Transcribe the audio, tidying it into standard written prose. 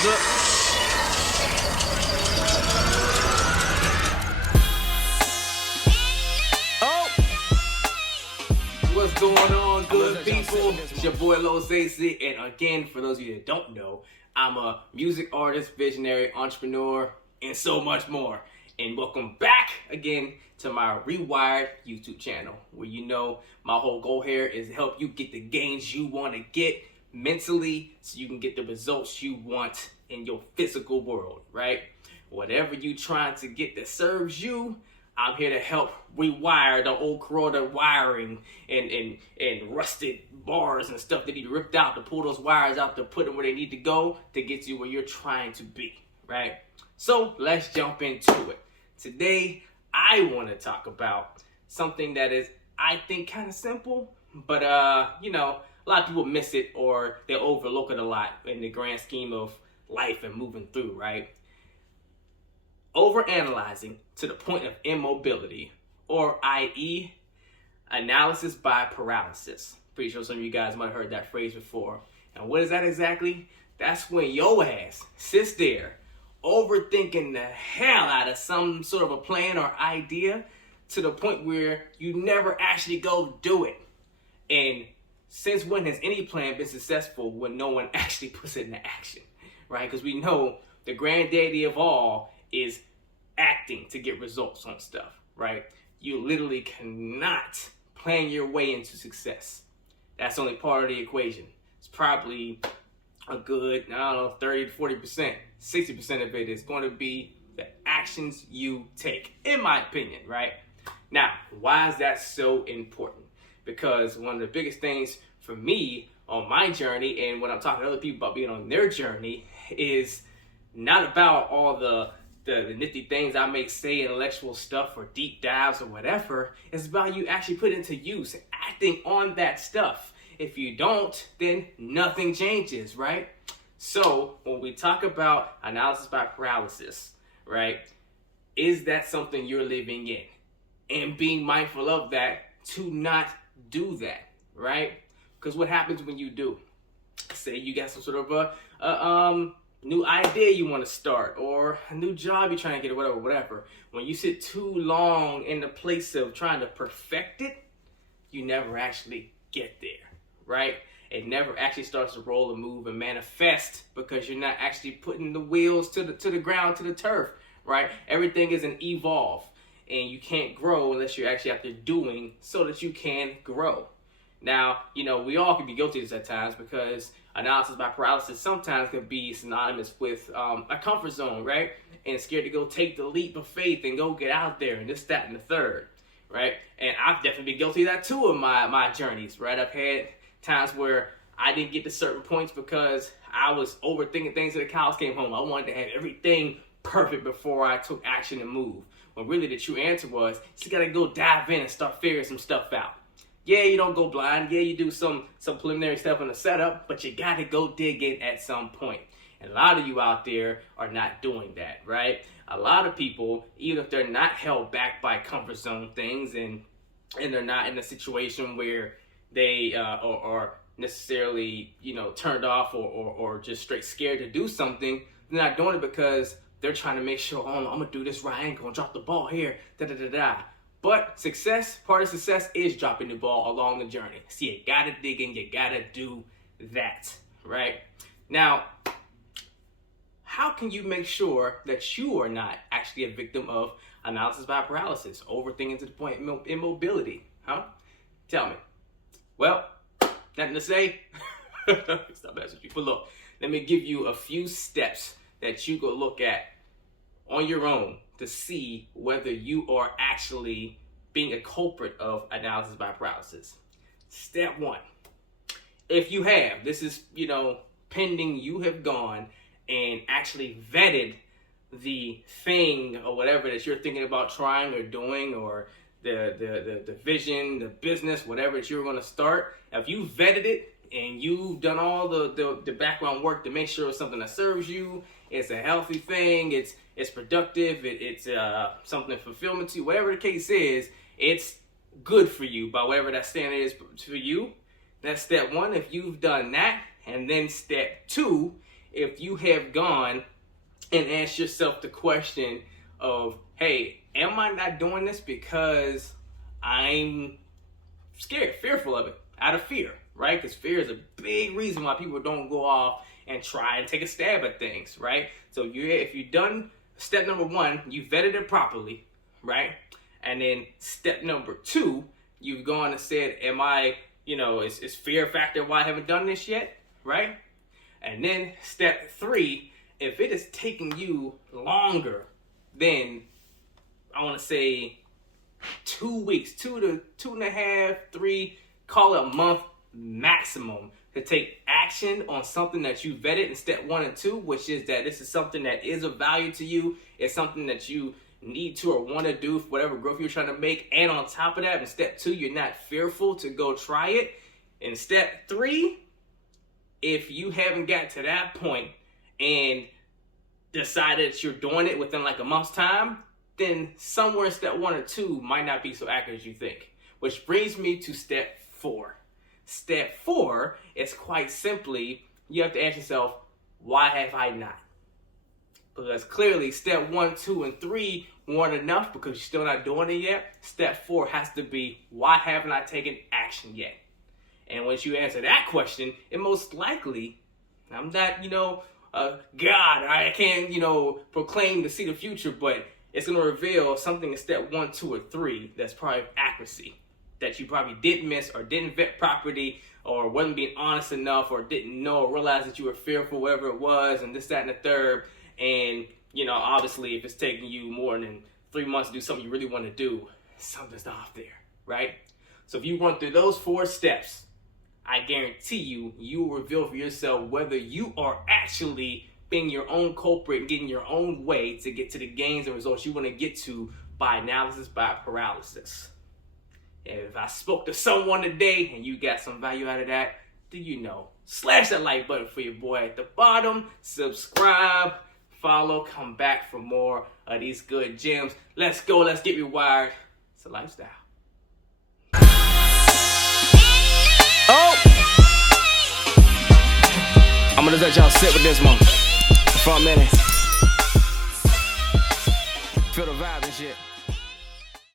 Hands up. Oh! What's going on, good people? It's your boy Lo Zacy, and again, for those of you that don't know, I'm a music artist, visionary, entrepreneur, and so much more. And welcome back again to my Rewired YouTube channel, where you know my whole goal here is to help you get the gains you want to get mentally so you can get the results you want in your physical world, right? Whatever you trying to get that serves you, I'm here to help rewire the old corroded wiring and rusted bars and stuff that need ripped out, to pull those wires out, to put them where they need to go to get you where you're trying to be, right? So let's jump into it. Today, I want to talk about something that is, I think, kind of simple, but you know, a lot of people miss it or they overlook it a lot in the grand scheme of life and moving through, right? Overanalyzing to the point of immobility, or i.e., analysis by paralysis. Pretty sure some of you guys might have heard that phrase before. And what is that exactly? That's when your ass sits there overthinking the hell out of some sort of a plan or idea to the point where you never actually go do it. And since when has any plan been successful when no one actually puts it into action, right? Because we know the granddaddy of all is acting to get results on stuff, right? You literally cannot plan your way into success. That's only part of the equation. It's probably a good, 30 to 40%, 60% of it is going to be the actions you take, in my opinion, right? Now, why is that so important? Because one of the biggest things for me on my journey, and when I'm talking to other people about being on their journey, is not about all the nifty things I may say, intellectual stuff or deep dives or whatever. It's about you actually put into use, acting on that stuff. If you don't, then nothing changes, right? So when we talk about analysis by paralysis, right, is that something you're living in? And being mindful of that to not do that, right? Because what happens when you do? Say you got some sort of a new idea you want to start, or a new job you're trying to get, or whatever. When you sit too long in the place of trying to perfect it, you never actually get there, right? It never actually starts to roll and move and manifest because you're not actually putting the wheels to the ground, to the turf, right? Everything is an evolve, and you can't grow unless you're actually out there doing so that you can grow. Now, you know, we all can be guilty of this at times, because analysis by paralysis sometimes can be synonymous with a comfort zone, right? And scared to go take the leap of faith and go get out there and this, that, and the third, right? And I've definitely been guilty of that too in my journeys, right? I've had times where I didn't get to certain points because I was overthinking things till the cows came home. I wanted to have everything perfect before I took action and moved. When really the true answer was, you just gotta go dive in and start figuring some stuff out. Yeah, you don't go blind. Yeah, you do some preliminary stuff in the setup, but you got to go dig in at some point. And a lot of you out there are not doing that, right? A lot of people, even if they're not held back by comfort zone things, and they're not in a situation where they are necessarily, you know, turned off or just straight scared to do something, they're not doing it because they're trying to make sure, oh, I'm going to do this right. I ain't going to drop the ball here, da-da-da-da. But part of success is dropping the ball along the journey. So you gotta dig in, you gotta do that, right? Now, how can you make sure that you are not actually a victim of analysis by paralysis, overthinking to the point of immobility, huh? Tell me. Well, nothing to say. Stop messing with you. But look, let me give you a few steps that you go look at on your own to see whether you are actually being a culprit of analysis by paralysis. Step one, if you have, this is, you know, pending you have gone and actually vetted the thing or whatever that you're thinking about trying or doing, or the vision, the business, whatever that you're gonna start, if you vetted it and you've done all the background work to make sure it's something that serves you, it's a healthy thing, it's productive, it's something of fulfillment to you, whatever the case is, it's good for you by whatever that standard is for you. That's step one. If you've done that, and then step two if you have gone and asked yourself the question of, hey, am I not doing this because I'm scared, fearful of it, out of fear, right? Because fear is a big reason why people don't go off and try and take a stab at things, right? So if you've done step number 1, you vetted it properly, right? And then step number 2, you've gone and said, am I, is fear a factor why I haven't done this yet, right? And then step 3, if it is taking you longer than, I want to say, 2 weeks, 2 to 2.5, 3, call it a month maximum, to take action on something that you vetted in step 1 and 2, which is that this is something that is of value to you. It's something that you need to or want to do for whatever growth you're trying to make. And on top of that, in step 2, you're not fearful to go try it. In step 3, if you haven't got to that point and decided that you're doing it within like a month's time, then somewhere in step 1 or 2 might not be so accurate as you think. Which brings me to step 4. Step 4 is quite simply, you have to ask yourself, why have I not? Because clearly step 1, 2, and 3 weren't enough because you're still not doing it yet. Step 4 has to be, why haven't I taken action yet? And once you answer that question, it most likely, I'm not, God, I can't, proclaim to see the future, but it's going to reveal something in step 1, 2, or 3 that's probably accuracy, that you probably didn't miss or didn't vet properly or wasn't being honest enough or didn't know or realize that you were fearful, whatever it was, and this, that, and the third. And, obviously if it's taking you more than 3 months to do something you really want to do, something's off there, right? So if you run through those 4 steps, I guarantee you will reveal for yourself whether you are actually being your own culprit and getting your own way to get to the gains and results you want to get to by analysis by paralysis. If I spoke to someone today and you got some value out of that, slash that like button for your boy at the bottom, subscribe, follow, come back for more of these good gems. Let's go, let's get rewired. It's a lifestyle. Oh! I'm gonna let y'all sit with this one for a minute. Feel the vibe and shit.